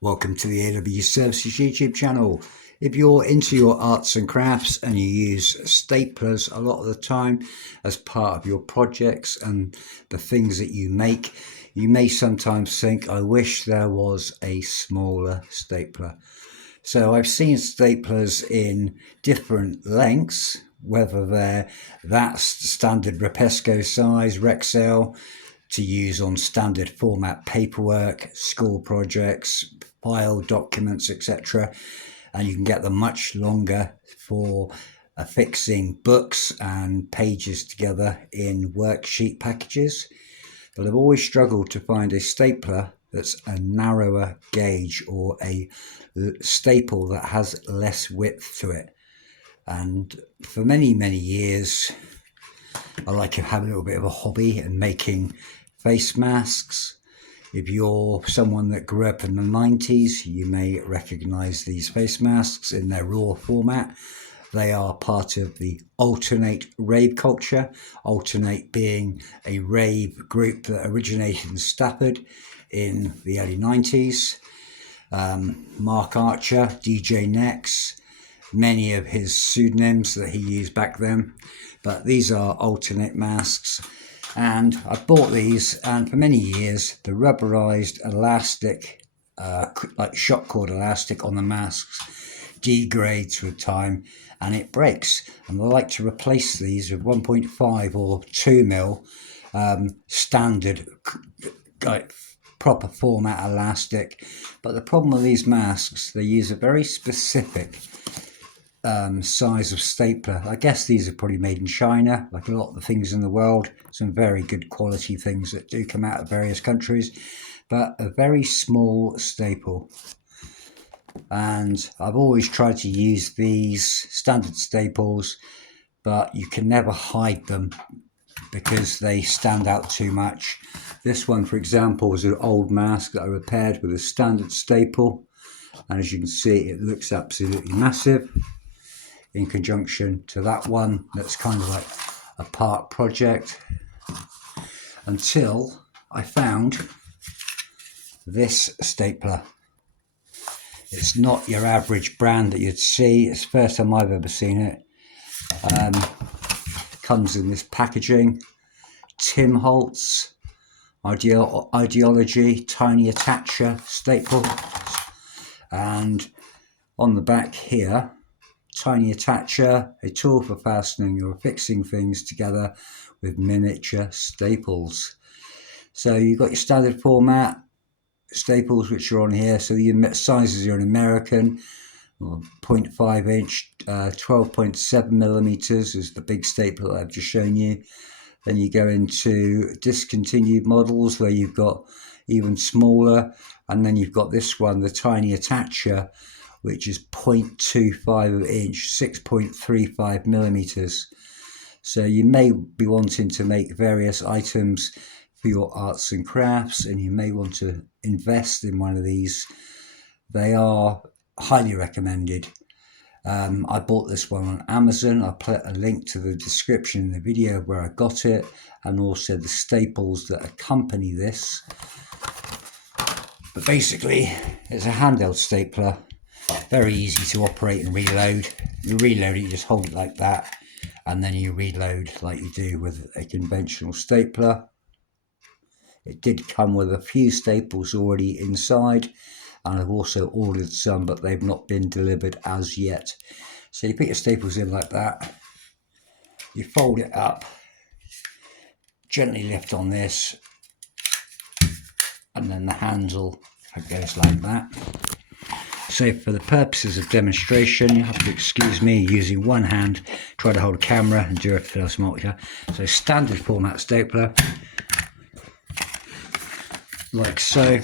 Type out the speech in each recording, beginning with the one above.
Welcome to the AW Services YouTube channel. If you're into your arts and crafts and you use staplers a lot of the time as part of your projects and the things that you make, you may sometimes think, I wish there was a smaller stapler. So I've seen staplers in different lengths, whether they're that standard Rapesco size, Rexel, to use on standard format paperwork, school projects, file documents, etc. And you can get them much longer for affixing books and pages together in worksheet packages. But I've always struggled to find a stapler that's a narrower gauge or a staple that has less width to it. And for many years, I like to have a little bit of a hobby in making face masks. If you're someone that grew up in the 90s, you may recognize these face masks in their raw format. They are part of the alternate rave culture, alternate being a rave group that originated in Stafford in the early 90s. Mark Archer, DJ Nex, many of his pseudonyms that he used back then. But these are alternate masks. And I bought these, and for many years, the rubberized elastic, like shock cord elastic on the masks, degrades with time and it breaks. And I like to replace these with 1.5 or 2 mil standard, like proper format elastic. But the problem with these masks, they use a very specific size of stapler. I guess these are probably made in China, like a lot of the things in the world. Some very good quality things that do come out of various countries, but a very small staple. And I've always tried to use these standard staples, but you can never hide them because they stand out too much. This one, for example, was an old mask that I repaired with a standard staple, and as you can see, it looks absolutely massive in conjunction to that one that's kind of like a part project, until I found this stapler. It's not your average brand that you'd see. It's the first time I've ever seen it. Comes in this packaging. Tim Holtz Ideology Tiny Attacher staple, and on the back here, tiny attacher, a tool for fastening or fixing things together with miniature staples. So you've got your standard format staples which are on here. So the sizes are an American, 0.5 inch, 12.7 millimeters is the big staple that I've just shown you. Then you go into discontinued models where you've got even smaller, and then you've got this one, the tiny attacher, which is 0.25 inch, 6.35 millimeters. So you may be wanting to make various items for your arts and crafts, and you may want to invest in one of these. They are highly recommended. I bought this one on Amazon. I'll put a link to the description in the video where I got it, and also the staples that accompany this. But basically, it's a handheld stapler. Very easy to operate and reload. You reload it, you just hold it like that, and then you reload like you do with a conventional stapler. It did come with a few staples already inside, and I've also ordered some, but they've not been delivered as yet. So you put your staples in like that, you fold it up, gently lift on this, and then the handle goes like that. So for the purposes of demonstration, you have to excuse me using one hand, try to hold a camera and do everything else multitasking. So standard format stapler, like so.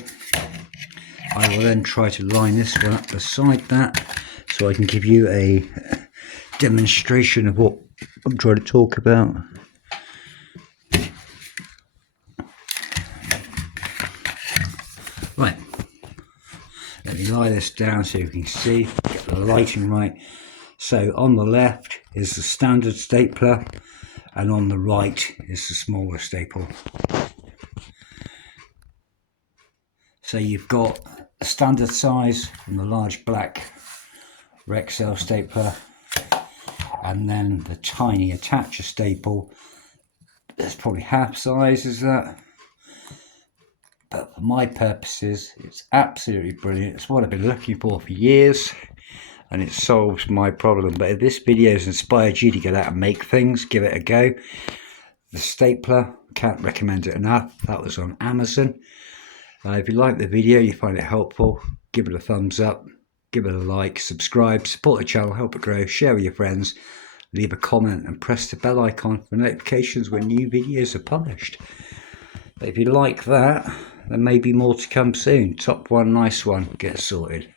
I will then try to line this one up beside that so I can give you a demonstration of what I'm trying to talk about. Right. Let me lie this down so you can see, get the lighting right. So on the left is the standard stapler, and on the right is the smaller staple. So you've got a standard size from the large black Rexel stapler, and then the tiny attacher staple that's probably half size as that. But for my purposes, it's absolutely brilliant. It's what I've been looking for years, and it solves my problem. But if this video has inspired you to get out and make things, give it a go. The stapler, can't recommend it enough. That was on Amazon. If you like the video, you find it helpful, give it a thumbs up, give it a like, subscribe, support the channel, help it grow, share with your friends, leave a comment and press the bell icon for notifications when new videos are published. But if you like that, there may be more to come soon. Top one, nice one, get sorted.